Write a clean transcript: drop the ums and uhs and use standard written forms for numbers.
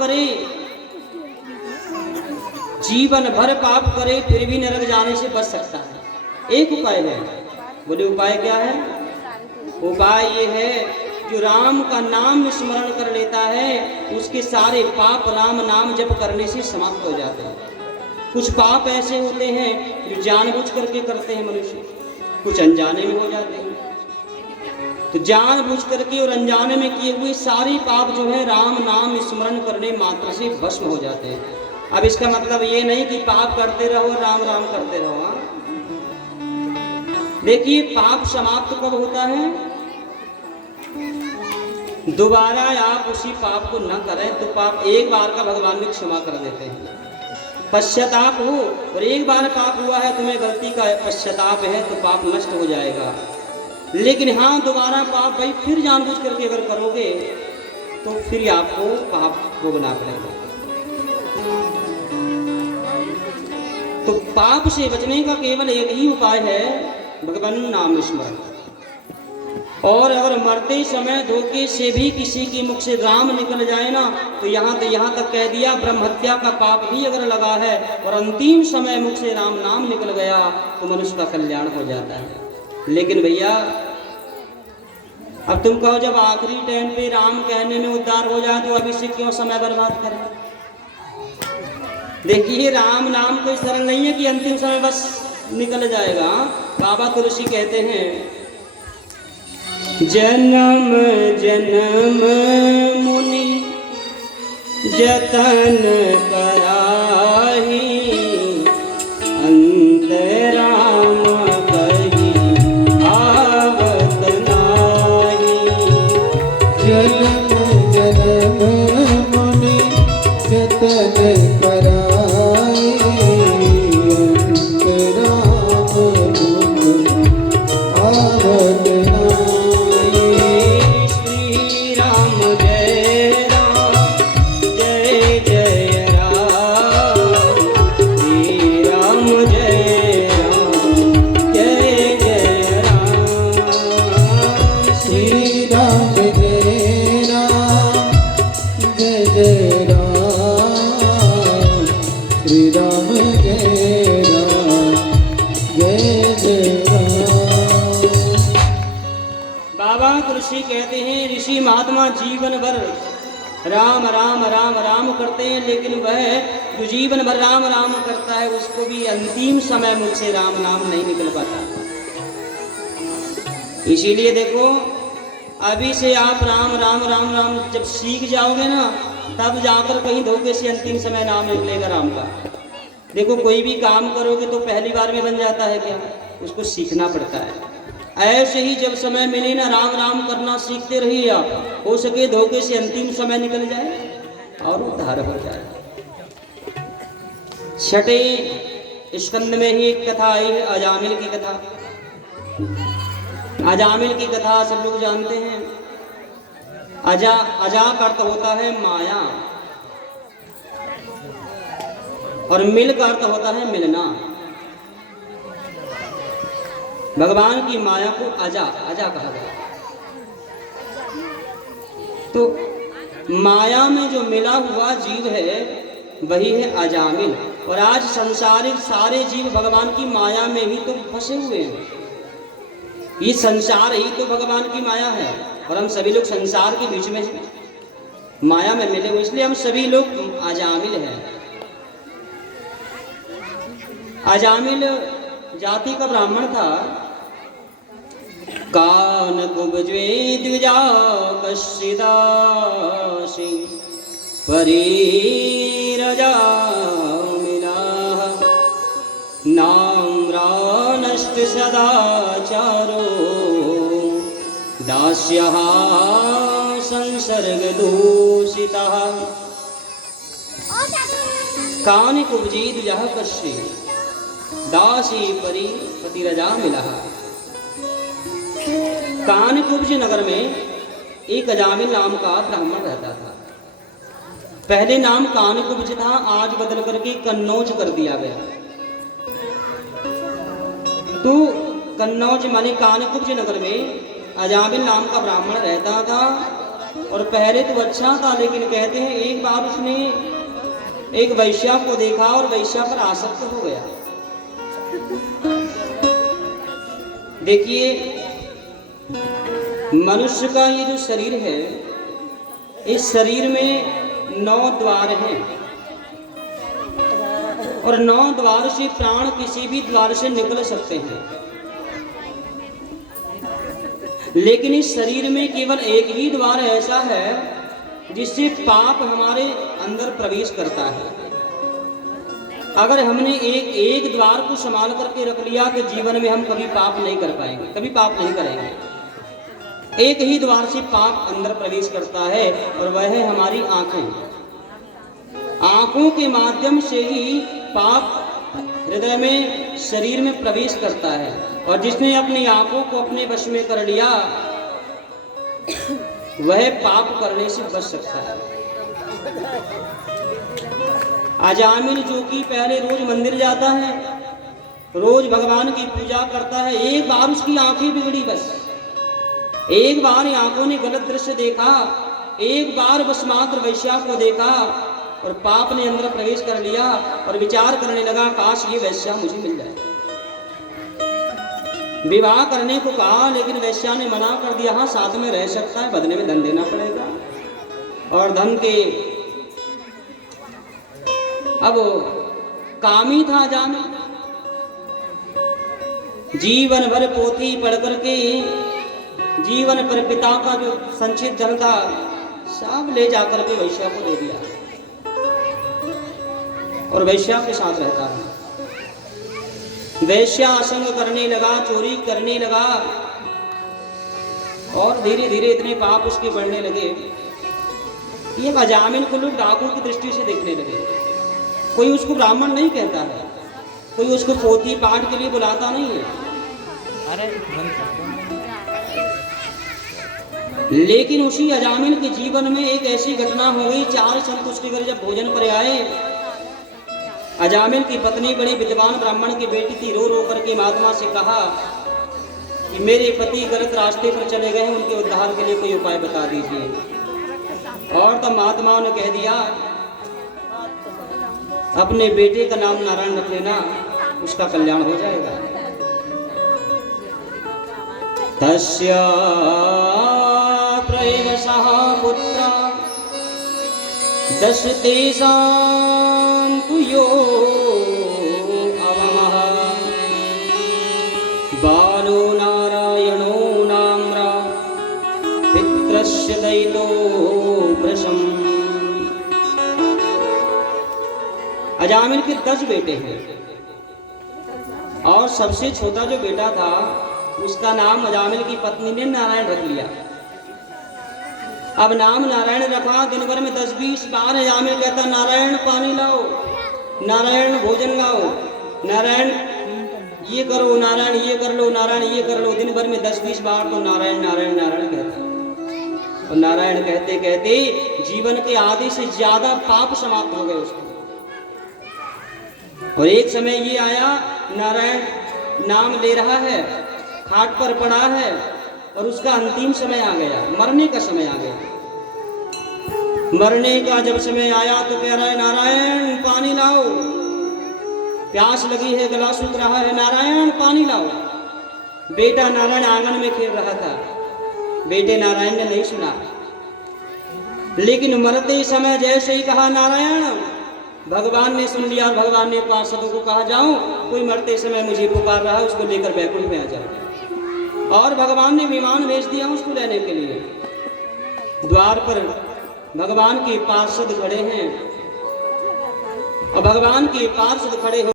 करे, जीवन भर पाप करे, फिर भी नरक जाने से बच सकता है। एक उपाय है। बोले उपाय क्या है? उपाय ये है, जो राम का नाम स्मरण कर लेता है उसके सारे पाप राम नाम जप करने से समाप्त हो जाते हैं। कुछ पाप ऐसे होते हैं जो जानबूझ करके करते हैं मनुष्य, कुछ अनजाने में हो जाते हैं। तो जानबूझ करके और अनजाने में किए हुए सारे पाप जो है राम नाम स्मरण करने मात्र से भस्म हो जाते हैं। अब इसका मतलब ये नहीं कि पाप करते रहो राम राम करते रहो। हाँ, देखिए पाप समाप्त कब होता है? दोबारा आप उसी पाप को न करें तो पाप एक बार का भगवान भी क्षमा कर देते हैं। पश्चाताप हो और एक बार पाप हुआ है, तुम्हें गलती का पश्चाताप है तो पाप नष्ट हो जाएगा। लेकिन हाँ, दोबारा पाप भाई फिर जानबूझ करके अगर करोगे तो फिर आपको पाप भोगना पड़ेगा। तो पाप से बचने का केवल एक ही उपाय है, भगवान नाम स्मरण। और अगर मरते समय धोखे से भी किसी के मुख से राम निकल जाए ना, तो यहाँ तक कह दिया ब्रह्म हत्या का पाप भी अगर लगा है और अंतिम समय मुख से राम नाम निकल गया तो मनुष्य का कल्याण हो जाता है। लेकिन भैया अब तुम कहो जब आखिरी टाइम पे राम कहने में उद्धार हो जाए तो अभी से क्यों समय बर्बाद करें? देखिए राम नाम कोई सरल नहीं है कि अंतिम समय बस निकल जाएगा। बाबा तुलसी कहते हैं, जन्म जन्म मुनि जतन कराही, अंत राम कही आवत नाही। जन्म जन्म मुनि जतन कराही, अंत राम आवत नाही। श्री राम जय राम जय जय राम, श्री राम जय राम जय जय राम, श्री राम जय राम जय जय राम, श्री राम जय राम जय जय राम। बाबा तुलसी कहते हैं, ऋषि महात्मा जीवन भर राम राम राम राम करते हैं, लेकिन वह जो जीवन भर राम राम करता है उसको भी अंतिम समय मुझ से राम नाम नहीं निकल पाता। इसीलिए देखो अभी से आप राम राम राम राम जब सीख जाओगे ना, तब जाकर कहीं धोखे से अंतिम समय नाम निकलेगा राम का। देखो कोई भी काम करोगे तो पहली बार में बन जाता है क्या? उसको सीखना पड़ता है। ऐसे ही जब समय मिले ना राम राम करना सीखते रहिए आप, हो सके धोखे से अंतिम समय निकल जाए और उद्धार हो जाए। छठे स्कंद में ही एक कथा आई है, अजामिल की कथा। अजामिल की कथा सब लोग जानते हैं। अजा का अर्थ होता है माया और मिल का अर्थ होता है मिलना। भगवान की माया को अजा कहा गया। तो माया में जो मिला हुआ जीव है वही है अजामिल। और आज संसारिक सारे जीव भगवान की माया में ही तो फंसे हुए हैं। ये संसार ही तो भगवान की माया है और हम सभी लोग संसार के बीच में हैं, माया में मिले हुए, इसलिए हम सभी लोग अजामिल हैं। अजामिल जाति का ब्राह्मण था। कान कुब्जे द्विजा कश्चिदासी परीरजा मिला, नाम्रानष्ट सदाचारो दास्यः संसर्ग दूषितः। कान कुब्जे द्विजा कश्चित् दासी परी पतिरजा मिला। कानकुब्ज नगर में एक अजामिल नाम का ब्राह्मण रहता था। पहले नाम कानकुब्ज था, आज बदल करके कन्नौज कर दिया गया। तो कन्नौज माने कानकुब्ज नगर में अजामिल नाम का ब्राह्मण रहता था। और पहले तो अच्छा था, लेकिन कहते हैं एक बार उसने एक वैश्या को देखा और वैश्या पर आसक्त हो गया। देखिए, मनुष्य का ये जो शरीर है, इस शरीर में 9 द्वार हैं और 9 द्वार से प्राण किसी भी द्वार से निकल सकते हैं, लेकिन इस शरीर में केवल एक ही द्वार ऐसा है जिससे पाप हमारे अंदर प्रवेश करता है। अगर हमने एक द्वार को संभाल करके रख लिया तो जीवन में हम कभी पाप नहीं कर पाएंगे, कभी पाप नहीं करेंगे। एक ही द्वार से पाप अंदर प्रवेश करता है और वह है हमारी आंखें। आंखों के माध्यम से ही पाप हृदय में, शरीर में प्रवेश करता है, और जिसने अपनी आंखों को अपने वश में कर लिया वह पाप करने से बच सकता है। अजामिल जो कि पहले रोज मंदिर जाता है, रोज भगवान की पूजा करता है, एक बार उसकी आंखें बिगड़ी, बस एक बार आंखों ने गलत दृश्य देखा, एक बार बस मात्र वैश्या को देखा और पाप ने अंदर प्रवेश कर लिया और विचार करने लगा, काश ये वैश्या मुझे मिल जाए। विवाह करने को कहा, लेकिन वैश्या ने मना कर दिया, हाँ साथ में रह सकता है, बदले में धन देना पड़ेगा। और धन के अब कामी था जामिल, जीवन भर पोथी पढ़ करके जीवन पर पिता का जो संचित धन था सब ले जाकर के वैश्या को दे दिया और वैश्या के साथ रहता है। वैश्या असंग करने लगा, चोरी करने लगा और धीरे धीरे इतने पाप उसके बढ़ने लगे कि एक अजामिल को लोग डाकू की दृष्टि से देखने लगे। कोई उसको ब्राह्मण नहीं कहता है, कोई उसको पोथी पाठ के लिए बुलाता नहीं है, लेकिन उसी अजामिल के जीवन में एक ऐसी घटना हो गई। 4 संत उसके घर जब भोजन पर आए, अजामिल की पत्नी बड़ी विद्वान ब्राह्मण की बेटी थी, रो रो करके महात्मा से कहा कि मेरे पति गलत रास्ते पर चले गए हैं, उनके उद्धार के लिए कोई उपाय बता दीजिए। और तब महात्माओं ने कह दिया, अपने बेटे का नाम नारायण रख लेना, उसका कल्याण हो जाएगा। तस्य त्रयोदशः पुत्रा दश तेषां तु यो अवमः बालो नारायणो नाम्रा पित्रस्य दैतो वृषम्। अजामिल के 10 बेटे हैं और सबसे छोटा जो बेटा था उसका नाम अजामिल की पत्नी ने नारायण रख लिया। अब नाम नारायण रखा, दिन भर में 10-20 बार अजामिल कहता, नारायण पानी लाओ, नारायण भोजन लाओ, नारायण ये करो, नारायण ये कर लो, नारायण ये कर लो। दिन भर में 10-20 बार तो नारायण नारायण नारायण कहता। और नारायण कहते कहते जीवन के आधे से ज्यादा पाप समाप्त हो गए उसको। और एक समय ये आया, नारायण नाम ले रहा है, खाट पर पड़ा है और उसका अंतिम समय आ गया, मरने का समय आ गया। मरने का जब समय आया तो कह रहा है, नारायण पानी लाओ, प्यास लगी है, गला सूख रहा है, नारायण पानी लाओ। बेटा नारायण आंगन में खेल रहा था, बेटे नारायण ने नहीं सुना, लेकिन मरते समय जैसे ही कहा नारायण, भगवान ने सुन लिया और भगवान ने पार्षदों को कहा, जाओ कोई मरते समय मुझे पुकार रहा है, उसको लेकर बैकुंठ में आ जाओ। और भगवान ने विमान भेज दिया उसको लेने के लिए। द्वार पर भगवान के पार्षद खड़े हैं और भगवान के पार्षद खड़े हो